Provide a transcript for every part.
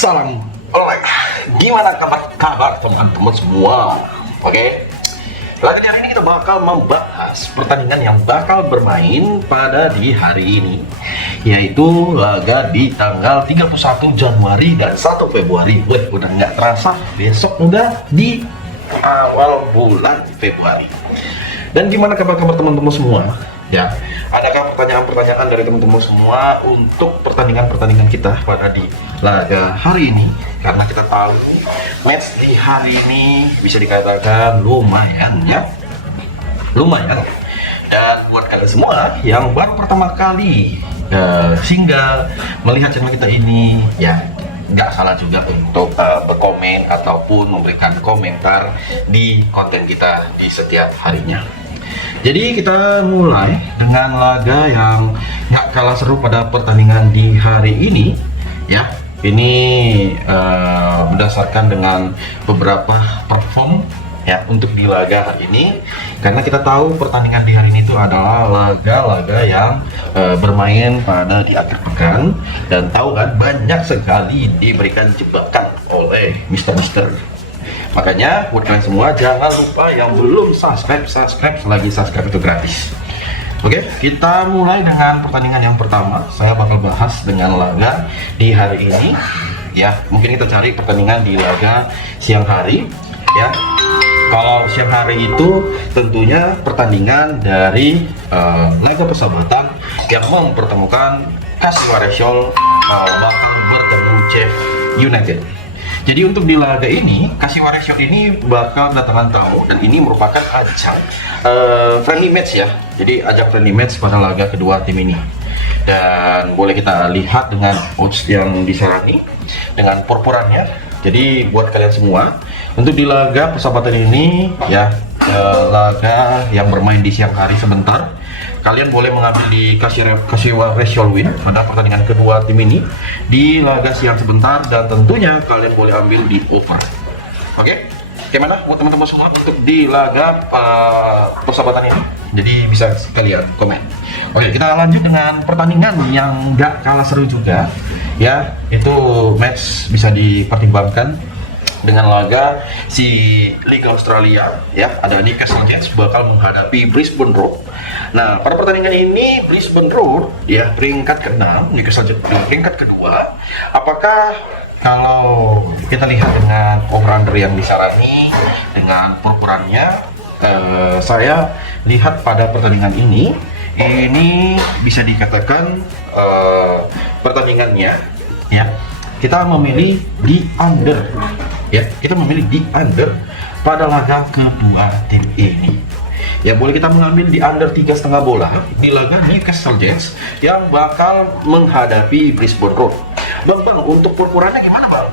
Salam oleh. Gimana kabar teman-teman semua? Oke. Lagi hari ini kita bakal membahas pertandingan yang bakal bermain pada di hari ini, yaitu laga di tanggal 31 Januari dan 1 Februari. Wah, udah nggak terasa besok udah di awal bulan Februari. Dan gimana kabar teman-teman semua? Ya, adakah pertanyaan-pertanyaan dari teman-teman semua untuk pertandingan-pertandingan kita pada di laga hari ini? Karena kita tahu match di hari ini bisa dikatakan lumayan ya, lumayan. Dan buat kalian semua yang baru pertama kali singgah melihat channel kita ini, ya nggak salah juga untuk berkomen ataupun memberikan komentar di konten kita di setiap harinya. Jadi kita mulai dengan laga yang nggak kalah seru pada pertandingan di hari ini ya. Ini berdasarkan dengan beberapa perform ya untuk di laga hari ini, karena kita tahu pertandingan di hari ini itu adalah laga-laga yang bermain pada di akhir pekan, dan tahu kan banyak sekali diberikan jebakan oleh Mister. Makanya buat kalian semua jangan lupa yang belum subscribe selagi subscribe itu gratis. Oke, kita mulai dengan pertandingan yang pertama. Saya bakal bahas dengan laga di hari ini ya. Mungkin kita cari pertandingan di laga siang hari ya. Kalau siang hari itu tentunya pertandingan dari laga persahabatan yang mempertemukan Kasiwa Reysol bakal bertemu Chief United. Jadi untuk di laga ini, Kasiwa Reysol ini bakal kedatangan tamu, dan ini merupakan ajang friendly match ya. Jadi ajang friendly match pada laga kedua tim ini. Dan boleh kita lihat dengan odds yang disarankan dengan purpurannya. Jadi buat kalian semua, untuk di laga persahabatan ini ya, laga yang bermain di siang hari sebentar, kalian boleh mengambil di Kasiwa Reysol win pada pertandingan kedua tim ini di laga siang sebentar, dan tentunya kalian boleh ambil di over. Oke, gimana buat teman-teman semua untuk di laga persahabatan ini? Jadi bisa kalian komen. Oke, kita lanjut dengan pertandingan yang nggak kalah seru juga ya, itu match bisa dipertimbangkan dengan laga si Liga Australia ya. Ada Newcastle Jets bakal menghadapi Brisbane Roar. Nah, pada pertandingan ini Brisbane Roar ya peringkat ke-6, Newcastle Jets peringkat kedua. Apakah kalau kita lihat dengan over-under yang disarani dengan purpurannya, saya lihat pada pertandingan ini bisa dikatakan pertandingannya ya, kita memilih di under ya, kita memilih di under pada laga kedua tim ini ya. Boleh kita mengambil di under 3,5 bola di laga Newcastle Jets yang bakal menghadapi Brisbane Roar. Bang, untuk purpurannya gimana bang?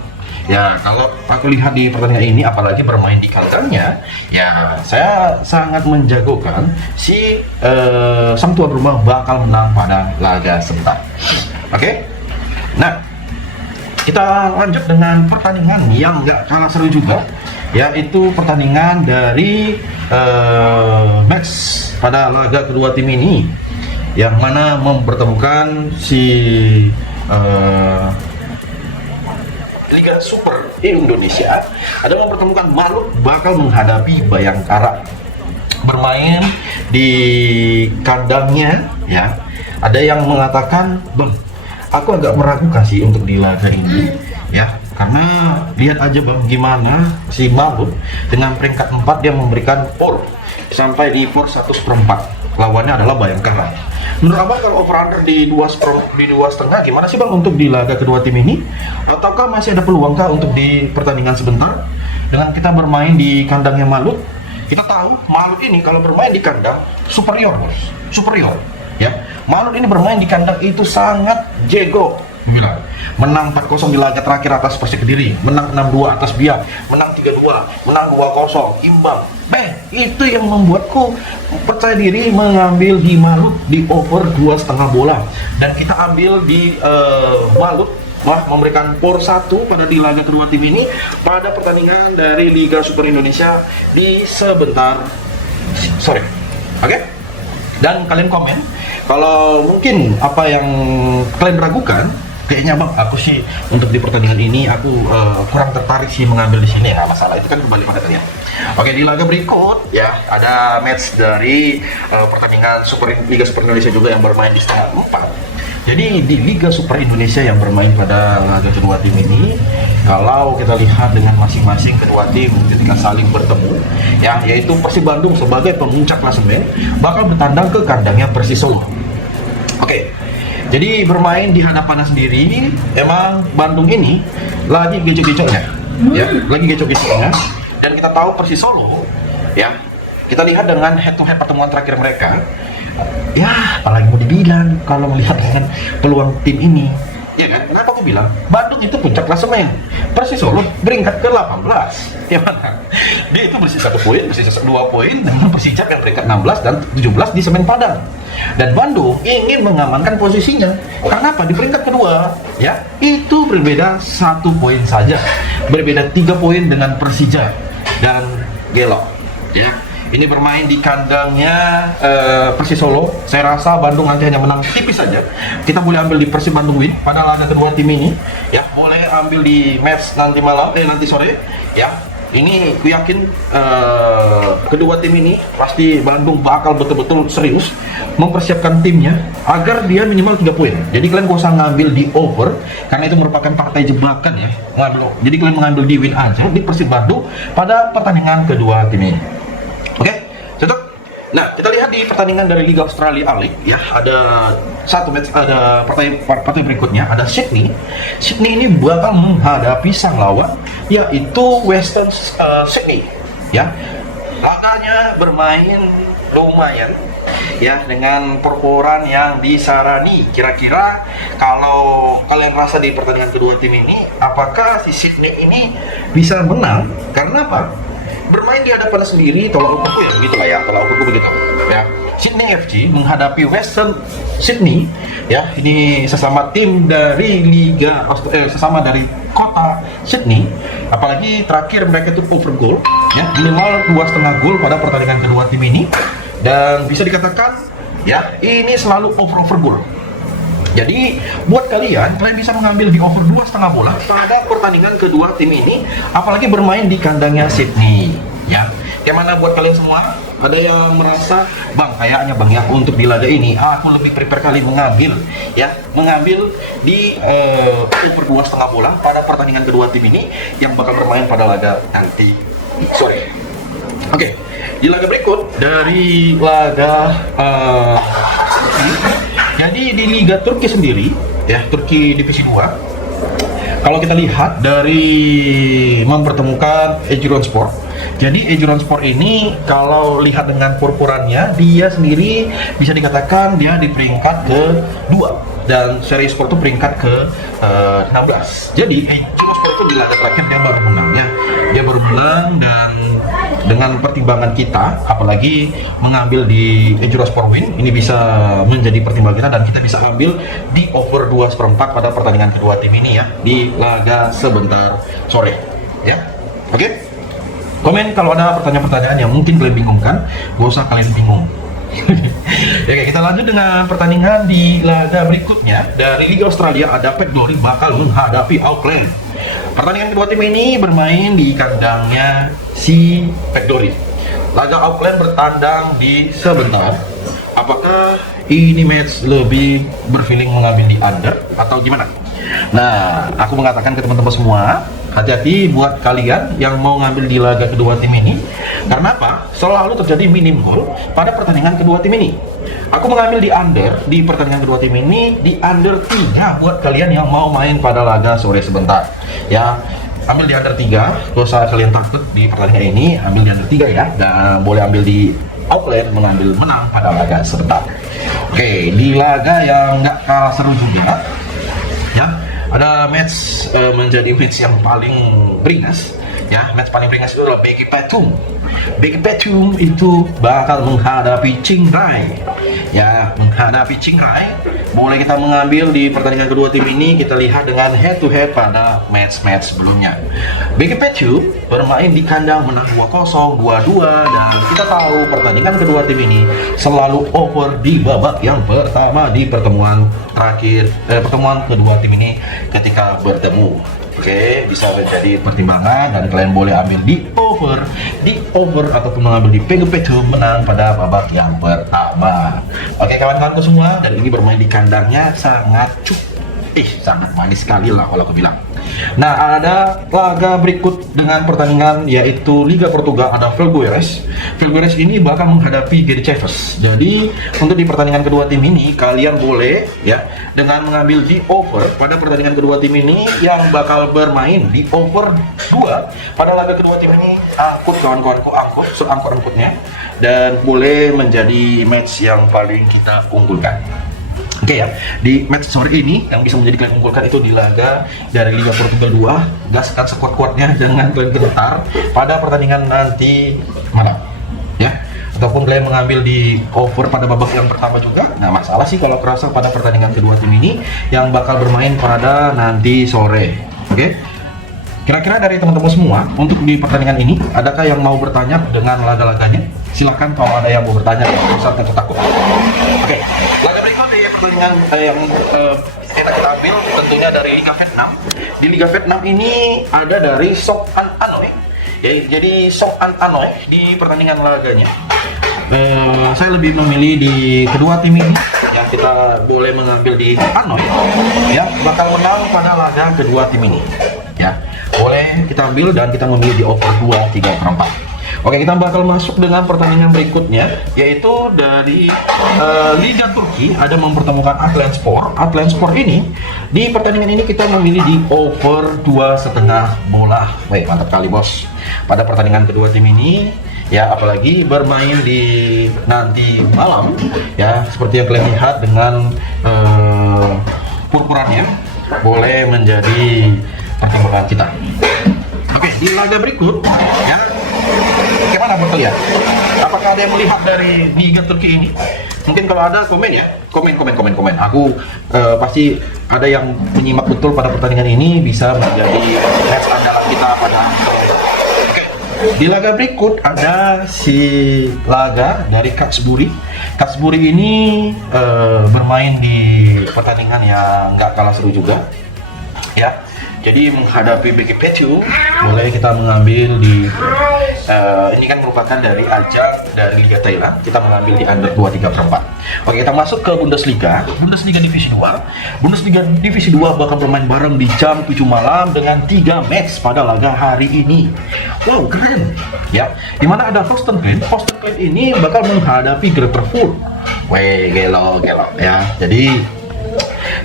Ya, kalau aku lihat di pertandingan ini, apalagi bermain di kandangnya, ya saya sangat menjagokan si sang tuan rumah bakal menang pada laga sebentar. Oke, nah kita lanjut dengan pertandingan yang nggak kalah seru juga, yaitu pertandingan dari match pada laga kedua tim ini, yang mana mempertemukan si Liga Super Indonesia adalah mempertemukan Malut bakal menghadapi Bayangkara, bermain di kandangnya ya. Ada yang mengatakan, bang, aku agak meragukan sih untuk di laga ini ya, karena lihat aja bang gimana si Malut dengan peringkat 4 dia memberikan pour sampai di pour 1/4. Lawannya adalah Bayangkara. Menurut abang kalau over-under di 2,5 gimana sih bang untuk di laga kedua tim ini? Ataukah masih ada peluangkah untuk di pertandingan sebentar dengan kita bermain di kandangnya Malut? Kita tahu Malut ini kalau bermain di kandang superior ya. Malut ini bermain di kandang itu sangat jago. Menang 4-0 di laga terakhir atas Persik Kediri, menang 6-2 atas Biak, menang 3-2, menang 2-0, imbang. Itu yang membuatku percaya diri mengambil di Malut di over 2,5 bola, dan kita ambil di Malut memberikan pour 1 pada di laga kedua tim ini pada pertandingan dari Liga Super Indonesia di sebentar sore. Oke? Dan kalian komen kalau mungkin apa yang kalian ragukan kayaknya bang, aku sih untuk di pertandingan ini aku kurang tertarik sih mengambil di sini. Nggak masalah, itu kan kembali pada kalian. Oke, di laga berikut ya ada match dari pertandingan Liga Super Indonesia juga yang bermain di setengah 4. Jadi di Liga Super Indonesia yang bermain pada laga kedua tim ini, kalau kita lihat dengan masing-masing kedua tim ketika saling bertemu, ya yaitu Persib Bandung sebagai pemuncak klasemen bakal bertandang ke kandangnya Persis Solo. Oke, jadi bermain di hadapannya sendiri, emang Bandung ini lagi gecok-gecoknya, ya, lagi gecok-gecoknya. Dan kita tahu Persis Solo, ya, kita lihat dengan head-to-head pertemuan terakhir mereka. Ya, apalagi mau dibilang kalau melihat dengan peluang tim ini, ya kan? Kenapa aku bilang Bandung itu puncak klasemen, Persis Solo beringkat ke 18, ya mana? Dia itu bersisa 1 poin, bersisa 2 poin dengan Persija yang peringkat 16 dan 17 di Semen Padang. Dan Bandung ingin mengamankan posisinya. Karena apa? Di peringkat kedua, ya, itu berbeda 1 poin saja, berbeda 3 poin dengan Persija dan Gelo, ya. Ini bermain di kandangnya Persis Solo. Saya rasa Bandung nanti hanya menang tipis saja. Kita boleh ambil di Persib Bandung win pada laga kedua tim ini. Ya, boleh ambil di match nanti malam, nanti sore. Ya, ini aku yakin kedua tim ini pasti Bandung bakal betul-betul serius mempersiapkan timnya agar dia minimal 3 poin. Jadi kalian gak usah ngambil di over karena itu merupakan partai jebakan ya. Jadi kalian mengambil di win aja di Persib Bandung pada pertandingan kedua tim ini. Oke, cocok. Nah, kita lihat di pertandingan dari Liga Australia A-League ya, ada satu match, ada partai berikutnya, ada Sydney. Sydney ini bakal menghadapi sang lawan yaitu Western Sydney ya. Laganya bermain lumayan ya, dengan perporan yang disarani. Kira-kira kalau kalian rasa di pertandingan kedua tim ini, apakah si Sydney ini bisa menang? Karena apa? Bermain di hadapan sendiri, tolak ukurku ya begitu lah ya, tolak ukurku begitu ya. Sydney FC menghadapi Western Sydney ya, ini sesama tim dari sesama dari kota Sydney, apalagi terakhir mereka itu over goal ya, minimal 2,5 gol pada pertandingan kedua tim ini. Dan bisa dikatakan ya, ini selalu over goal. Jadi buat kalian bisa mengambil di over 2,5 bola pada pertandingan kedua tim ini, apalagi bermain di kandangnya Sydney ya. Gimana buat kalian semua? Ada yang merasa, bang, kayaknya bang ya untuk di laga ini aku lebih prepare kali mengambil di over 2,5 bola pada pertandingan kedua tim ini yang bakal bermain pada laga nanti sore. Oke, di laga berikut dari laga jadi di Liga Turki sendiri, ya, Turki Divisi 2, kalau kita lihat dari mempertemukan Ejuranspor. Jadi Ejuranspor ini kalau lihat dengan purpurannya, dia sendiri bisa dikatakan dia di peringkat ke-2 dan Seri Sport itu peringkat ke-16. Jadi Ejuranspor itu di laga terakhir dia baru menang ya. Dia baru menang, dan dengan pertimbangan kita, apalagi mengambil di Ejuranspor win, ini bisa menjadi pertimbangan kita dan kita bisa ambil di over 2/4 pada pertandingan kedua tim ini ya, di laga sebentar sore ya. Oke, komen kalau ada pertanyaan-pertanyaan yang mungkin kalian bingungkan, gak usah kalian bingung. Oke, kita lanjut dengan pertandingan di laga berikutnya dari Liga Australia. Ada Perth Glory bakal menghadapi Auckland. Pertandingan kedua tim ini bermain di kandangnya si Perth Glory. Laga Auckland bertandang di sebentar. Apakah ini match lebih berfeeling mengambil di under atau gimana? Nah, aku mengatakan ke teman-teman semua, hati-hati buat kalian yang mau ngambil di laga kedua tim ini. Karena apa? Selalu terjadi minim gol pada pertandingan kedua tim ini. Aku mengambil di under di pertandingan kedua tim ini, di under 3 buat kalian yang mau main pada laga sore sebentar. Ya, ambil di under 3, kalau usah kalian takut di pertandingan ini, ambil di under 3 ya. Dan boleh ambil di Auckland mengambil menang pada laga sebentar. Oke, di laga yang nggak kalah seru juga ya, ada match menjadi match yang paling beringas ya. Match paling beringas itu adalah BG Pathum. BG Pathum itu bakal menghadapi Chiang Rai ya menghadapi Cingrai. Boleh kita mengambil di pertandingan kedua tim ini, kita lihat dengan head to head pada match-match sebelumnya. BG Petchu bermain di kandang menang 2-0, 2-2, dan kita tahu pertandingan kedua tim ini selalu over di babak yang pertama di pertemuan terakhir, pertemuan kedua tim ini ketika bertemu. Oke, bisa menjadi pertimbangan dan kalian boleh ambil di over ataupun mengambil di BG Petchu menang pada babak yang pertama. Oke kawan-kawanku semua, dan ini bermain di kandangnya sangat sangat manis sekali lah kalau aku bilang. Nah, ada laga berikut dengan pertandingan yaitu Liga Portugal, ada Felgueiras. Felgueiras ini bakal menghadapi Gedi Chaves. Jadi untuk di pertandingan kedua tim ini kalian boleh ya dengan mengambil di over pada pertandingan kedua tim ini yang bakal bermain di over 2 pada laga kedua tim ini. Angkut kawan-kawanku, angkut-angkutnya, dan boleh menjadi match yang paling kita unggulkan. Oke ya, di match sore ini yang bisa menjadi kalian unggulkan itu di laga dari Liga Portugal 2. Gaskan sekuat-kuatnya dengan kalian gentar pada pertandingan nanti malam ya, ataupun kalian mengambil di over pada babak yang pertama juga. Nah, masalah sih kalau kerasa pada pertandingan kedua tim ini yang bakal bermain pada nanti sore. Oke, kira-kira dari teman-teman semua untuk di pertandingan ini, adakah yang mau bertanya dengan laga-laganya? Silahkan kalau ada yang mau bertanya, jangan takut. Oke, laga berikut ya pertandingan yang kita ambil tentunya dari Liga Vietnam. Di Liga Vietnam ini ada dari Sok An Anoy. Jadi Sok An Anoy di pertandingan laganya, saya lebih memilih di kedua tim ini yang kita boleh mengambil di Anoy ya, bakal menang pada laga kedua tim ini ya. Boleh kita ambil dan kita memilih di over 2/3/4. Oke, kita bakal masuk dengan pertandingan berikutnya yaitu dari Liga Turki, ada mempertemukan Atlanspor. Atlanspor ini di pertandingan ini kita memilih di over 2,5 bola. Wih, mantap kali bos. Pada pertandingan kedua tim ini ya, apalagi bermain di nanti malam ya, seperti yang kalian lihat dengan purpurannya, boleh menjadi pertimbangan kita. Oke, di laga berikut ya, bagaimana buat kalian? Apakah ada yang melihat dari Liga Turki ini? Mungkin kalau ada komen ya, komen. Aku pasti ada yang menyimak betul pada pertandingan ini, bisa menjadi match andalan kita pada. Oke, di laga berikut ada si laga dari Katsburi. Katsburi ini bermain di pertandingan yang nggak kalah seru juga ya. Jadi menghadapi BG Petchu, boleh kita mengambil di ini kan merupakan dari ajang dari Liga Thailand. Kita mengambil di under 2/3/4. Oke, kita masuk ke Bundesliga Divisi 2. Bundesliga Divisi 2 bakal bermain bareng di jam 7 malam dengan 3 match pada laga hari ini. Wow, keren ya. Dimana ada Holstein Kiel ini bakal menghadapi Greuther Fürth. Weh, gelo ya. Jadi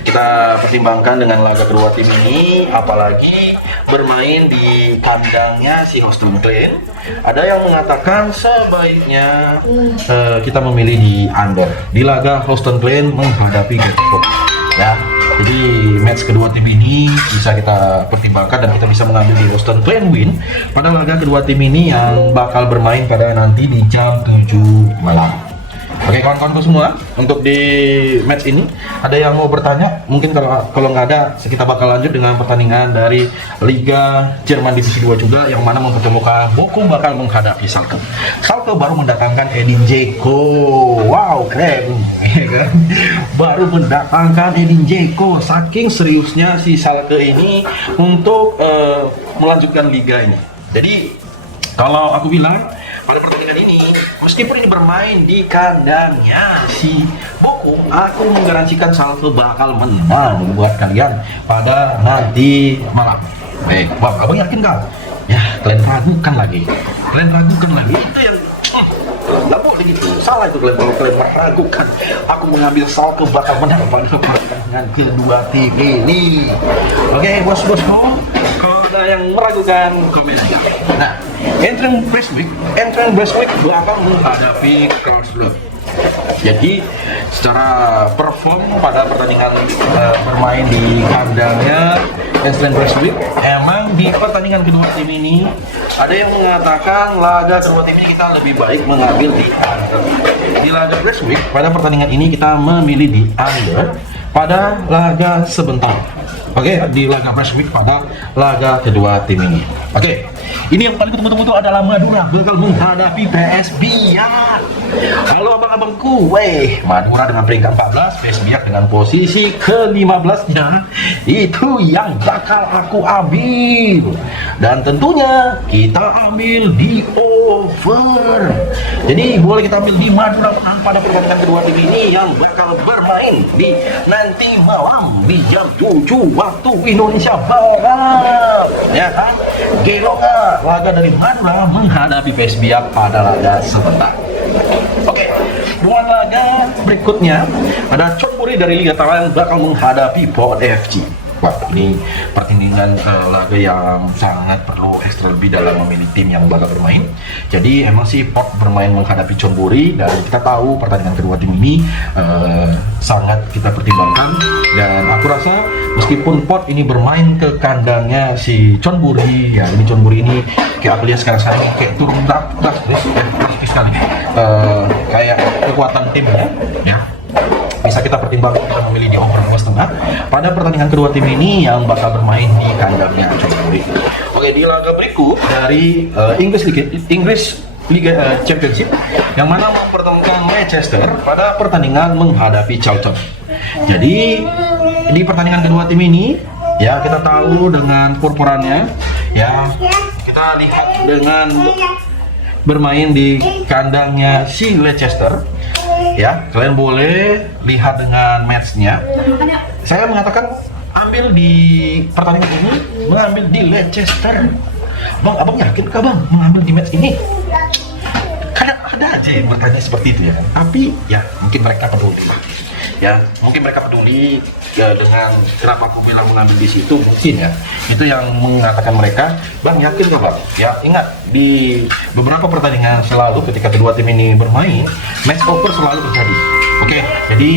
kita pertimbangkan dengan laga kedua tim ini, apalagi bermain di kandangnya si Holstein Kiel. Ada yang mengatakan sebaiknya kita memilih di under di laga Holstein Kiel menghadapi Greuther Fürth ya. Jadi match kedua tim ini bisa kita pertimbangkan dan kita bisa mengambil di Holstein Kiel win pada laga kedua tim ini yang bakal bermain pada nanti di jam 7 malam. Oke kawan-kawanku semua, untuk di match ini ada yang mau bertanya? Mungkin kalau nggak ada, kita bakal lanjut dengan pertandingan dari Liga Jerman Divisi 2 juga, yang mana mempertemukan Bochum bakal menghadapi Schalke. Schalke baru mendatangkan Edin Dzeko. Wow, keren. Baru mendatangkan Edin Dzeko. Saking seriusnya si Schalke ini untuk melanjutkan liga ini. Jadi kalau aku bilang pada pertandingan ini, meskipun ini bermain di kandangnya si Bochum, aku menggaransikan Schalke bakal menang buat kalian pada nanti malam. Bang, abang yakin nggak? Ya, kalian ragukan lagi. Itu yang nggak boleh gitu. Salah itu kalian kalau kalian meragukan. Aku mengambil Schalke bakal menang pada pertandingan kedua tim ini. Oke, bos-bos, ada yang meragukan, komen aja. Nah, Eintracht Braunschweig bakal menghadapi Karlsruhe. Jadi secara perform pada pertandingan bermain di kandangnya Queensland Brunswick, emang di pertandingan kedua tim ini ada yang mengatakan laga kedua tim ini kita lebih baik mengambil di under. Di laga Brunswick pada pertandingan ini kita memilih di under pada laga sebentar. Oke, di laga Brunswick pada laga kedua tim ini. Oke, ini yang paling tunggu-tunggu adalah Madura bakal menghadapi PS Biak. Halo abang-abangku, Madura dengan peringkat 14, PS Biak dengan posisi ke-15-nya. Itu yang bakal aku ambil. Dan tentunya kita ambil di over. Jadi boleh kita ambil di Madura menang pada pertandingan kedua tim ini yang bakal bermain di nanti malam di jam 7 waktu Indonesia Barat. Ya kan? Gelonga laga dari Madura menghadapi PS Biak pada laga sebentar. Oke, dua laga berikutnya ada Chonburi dari Liga Thailand bakal menghadapi Port FC. Wah, ini pertandingan laga yang sangat perlu ekstra lebih dalam memilih tim yang bakal bermain. Jadi emang sih Port bermain menghadapi Chonburi dan kita tahu pertandingan kedua tim ini sangat kita pertimbangkan, dan aku rasa meskipun Port ini bermain ke kandangnya si Chonburi, ya ini Chonburi ini kayak aku lihat sekarang kayak turun drastis sekali, kayak kekuatan timnya ya. Bisa kita pertimbangkan kita memilih di over 2,5 pada pertandingan kedua tim ini yang bakal bermain di kandangnya Chonburi. Oke, di laga berikut dari Inggris Liga Championship yang mana mempertemukan Manchester pada pertandingan menghadapi Charlton. Jadi di pertandingan kedua tim ini ya kita tahu dengan purpurannya ya, kita lihat dengan bermain di kandangnya si Leicester. Ya, kalian boleh lihat dengan matchnya. Saya mengatakan ambil di pertandingan ini, mengambil di Leicester. Bang, abang yakin kah bang mengambil di match ini? Kadang ada aja yang bertanya seperti itu ya. Tapi ya mungkin mereka peduli. Ya, mungkin mereka peduli ya dengan kenapa aku bilang mengambil di situ, mungkin ya itu yang mengatakan mereka, bang yakin nggak bang? Ya ingat di beberapa pertandingan selalu ketika kedua tim ini bermain, match over selalu terjadi. Oke, jadi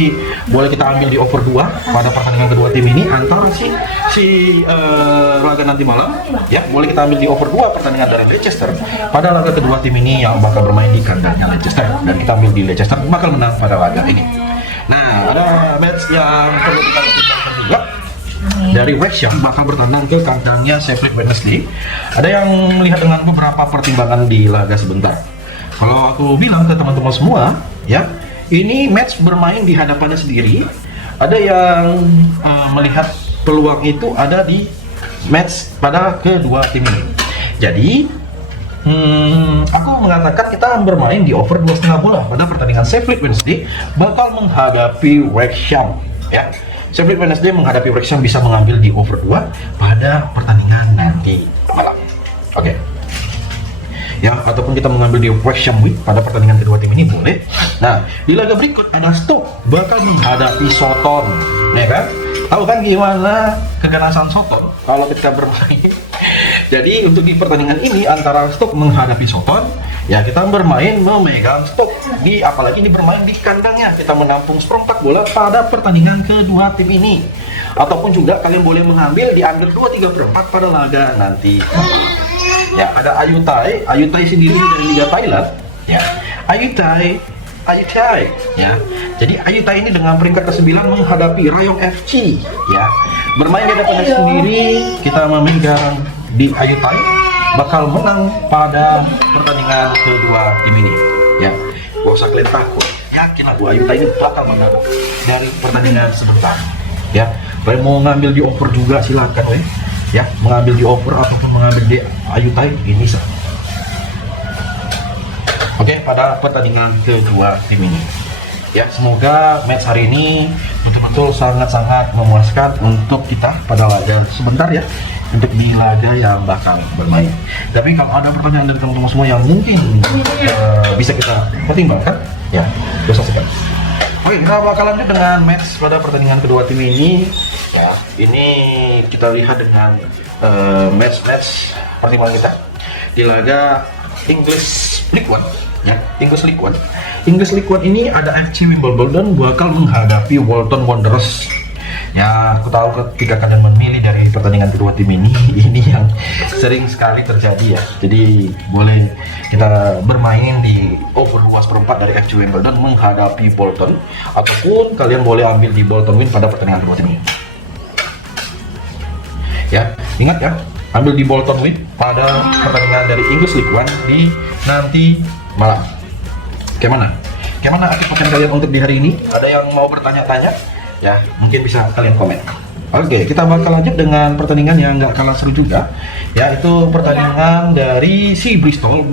boleh kita ambil di over 2 pada pertandingan kedua tim ini antara si laga nanti malam ya, boleh kita ambil di over 2 pertandingan dari Leicester pada laga kedua tim ini yang bakal bermain di kandangnya Leicester, dan kita ambil di Leicester bakal menang pada laga ini. Nah, ada match yang perlu kita pertimbangkan juga dari West Ham bakal bertandang ke kandangnya Sheffield Wednesday. Ada yang melihat dengan beberapa pertimbangan di laga sebentar. Kalau aku bilang ke teman-teman semua, ya, ini match bermain di hadapannya sendiri. Ada yang melihat peluang itu ada di match pada kedua tim ini. Jadi aku mengatakan kita bermain di over 2,5 bola pada pertandingan Sheffield Wednesday bakal menghadapi Wrexham ya. Sheffield Wednesday menghadapi Wrexham bisa mengambil di over 2 pada pertandingan nanti malam. Oke. Ya, ataupun kita mengambil di Wrexham Week pada pertandingan kedua tim ini boleh. Nah, di laga berikut ada Stoke bakal menghadapi Soton, ya kan? Tahu kan gimana keganasan Soton kalau kita bermain. Jadi untuk di pertandingan ini antara Stoke menghadapi Soton, ya kita bermain memegang Stoke. Apalagi ini bermain di kandangnya, kita menampung seperempat bola pada pertandingan kedua tim ini. Ataupun juga kalian boleh mengambil di under 2/3/4 pada laga nanti. Ya, ada Ayutai sendiri dari Liga Thailand. Ya, Ayutai. Ya, jadi Ayutai ini dengan peringkat ke-9 menghadapi Rayong FC. Ya, bermain di hadapannya sendiri, kita memegang di Ayutai bakal menang pada pertandingan kedua tim ini. Ya, gak usah kalian takut, yakin aku Ayutai ini bakal menang dari pertandingan sebentar. Ya, kalian mau ngambil di over juga silakan, ya, mengambil di over ataupun mengambil di Ayutai ini sah. Oke, pada pertandingan kedua tim ini. Ya, semoga match hari ini betul-betul sangat-sangat memuaskan untuk kita pada laga sebentar ya, untuk di laga yang bakal bermain. Tapi kalau ada pertanyaan dari teman-teman semua yang mungkin bisa kita pertimbangkan, ya bisa sekali. Oke, kita bakal lanjut dengan match pada pertandingan kedua tim ini. Ya, ini kita lihat dengan match pertimbangan kita di laga English League One. ya, English League One. English League One ini ada FC Wimbledon bakal menghadapi Bolton Wanderers. Ya, aku tahu ketika kalian memilih dari pertandingan kedua tim ini yang sering sekali terjadi ya. Jadi boleh kita bermain di over 2/4 dari FC Wimbledon menghadapi Bolton, ataupun kalian boleh ambil di Bolton win pada pertandingan kedua tim ini. Ya, ingat ya, ambil di Bolton win pada pertandingan dari English League One di nanti malam. Gimana aktivitas kalian untuk di hari ini? Ada yang mau bertanya-tanya? Ya, mungkin bisa kalian komen. Oke, kita bakal lanjut dengan pertandingan yang nggak kalah seru juga, yaitu pertandingan dari si Bristol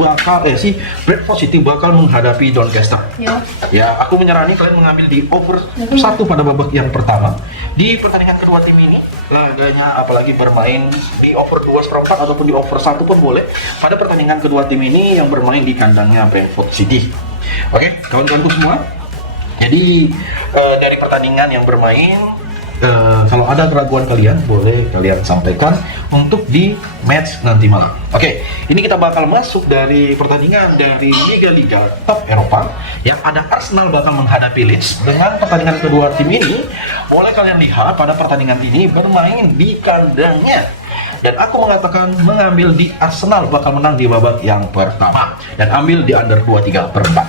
si Bradford City bakal menghadapi Doncaster. Ya, aku menyarankan kalian mengambil di over 1 pada babak yang pertama. Di pertandingan kedua tim ini, laganya apalagi bermain di over 2/4 ataupun di over 1 pun boleh pada pertandingan kedua tim ini yang bermain di kandangnya Bradford City. Oke, kawan-kawanku semua. Jadi dari pertandingan yang bermain, kalau ada keraguan kalian boleh kalian sampaikan untuk di match nanti malam. Oke, ini kita bakal masuk dari pertandingan dari liga-liga top Eropa yang ada Arsenal bakal menghadapi Leeds. Dengan pertandingan kedua tim ini, boleh kalian lihat pada pertandingan ini bermain di kandangnya. Dan aku mengatakan mengambil di Arsenal bakal menang di babak yang pertama dan ambil di under 2/3/4.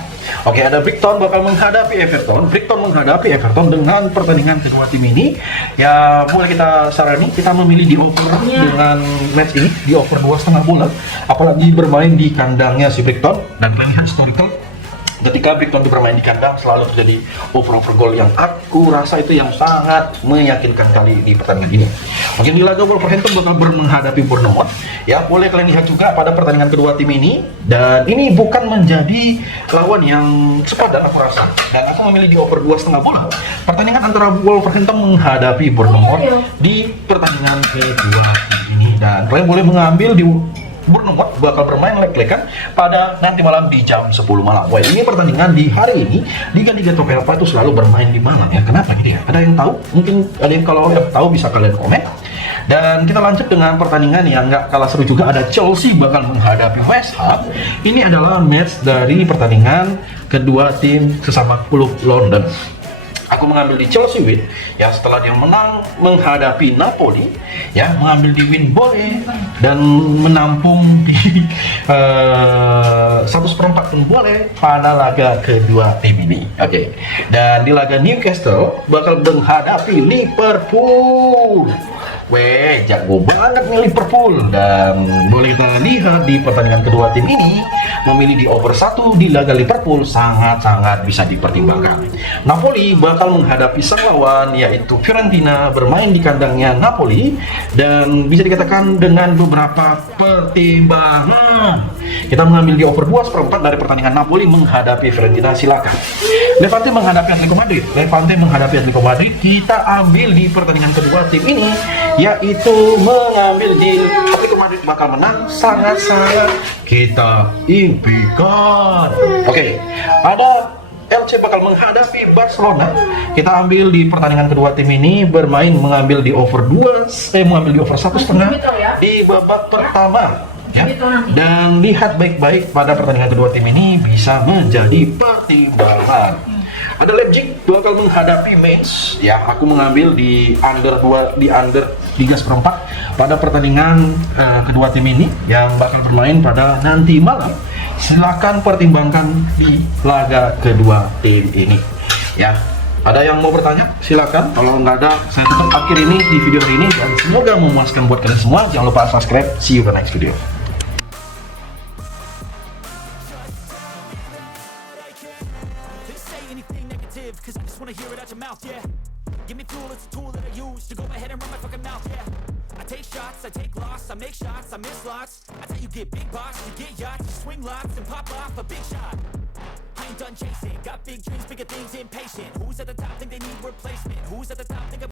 Oke, ada Brighton bakal menghadapi Everton. Brighton menghadapi Everton dengan pertandingan kedua tim ini. Ya, boleh kita sarani kita memilih di over dengan match ini di over 2,5 bulan. Apalagi bermain di kandangnya si Brighton, dan kalian lihat historical ketika Brighton bermain di kandang selalu terjadi over goal yang aku rasa itu yang sangat meyakinkan kali di pertandingan ini. Mungkin di laga Wolverhampton bakal menghadapi Bournemouth. Ya, boleh kalian lihat juga pada pertandingan kedua tim ini, dan ini bukan menjadi lawan yang sepadan aku rasa. Dan aku memilih di over 2,5 bola pertandingan antara Wolverhampton menghadapi Bournemouth di pertandingan kedua tim ini, dan kalian boleh mengambil di Bournemouth bakal bermain leg-legan pada nanti malam di jam 10 malam. Wah, ini pertandingan di hari ini liga-liga top Eropa itu selalu bermain di malam ya. Kenapa gitu ya? Ada yang tahu? Mungkin ada yang kalau yang tahu bisa kalian komen. Dan kita lanjut dengan pertandingan yang nggak kalah seru juga, ada Chelsea bakal menghadapi West Ham. Ini adalah match dari pertandingan kedua tim sesama klub London. Aku mengambil di Chelsea win ya, setelah dia menang menghadapi Napoli ya, mengambil di win boleh dan menampung di 1/4 pun boleh pada laga kedua tim ini. Oke. Dan di laga Newcastle bakal menghadapi Liverpool. Weh, jago banget nih Liverpool, dan boleh kita lihat di pertandingan kedua tim ini memilih di over 1 di laga Liverpool sangat-sangat bisa dipertimbangkan. Napoli bakal menghadapi sang lawan yaitu Fiorentina bermain di kandangnya Napoli, dan bisa dikatakan dengan beberapa pertimbangan kita mengambil di over 2/4 dari pertandingan Napoli menghadapi Fiorentina. Silakan. Levante menghadapi Atletico Madrid. Levante menghadapi Atletico Madrid. Kita ambil di pertandingan kedua tim ini, yaitu mengambil di Atletico Madrid bakal menang, sangat-sangat kita impikan. Oke, ada LC bakal menghadapi Barcelona. Kita ambil di pertandingan kedua tim ini bermain mengambil di over 1,5 di babak pertama. Ya. Dan lihat baik-baik pada pertandingan kedua tim ini bisa menjadi pertimbangan. Ada Leipzig bakal menghadapi Mainz. Ya, aku mengambil di under 3/4 pada pertandingan kedua tim ini yang bakal bermain pada nanti malam. Silakan pertimbangkan di laga kedua tim ini. Ya, ada yang mau bertanya? Silakan. Kalau nggak ada, saya tutup akhir ini di video hari ini, dan semoga memuaskan buat kalian semua. Jangan lupa subscribe. See you in the next video. Cause I just wanna hear it out your mouth, yeah. Give me fuel, it's a tool that I use to go ahead and run my fucking mouth, yeah. I take shots, I take loss, I make shots, I miss lots. I tell you get big box, you get yachts, you swing lots and pop off a big shot. I ain't done chasing, got big dreams, bigger things, impatient. Who's at the top think they need replacement? Who's at the top think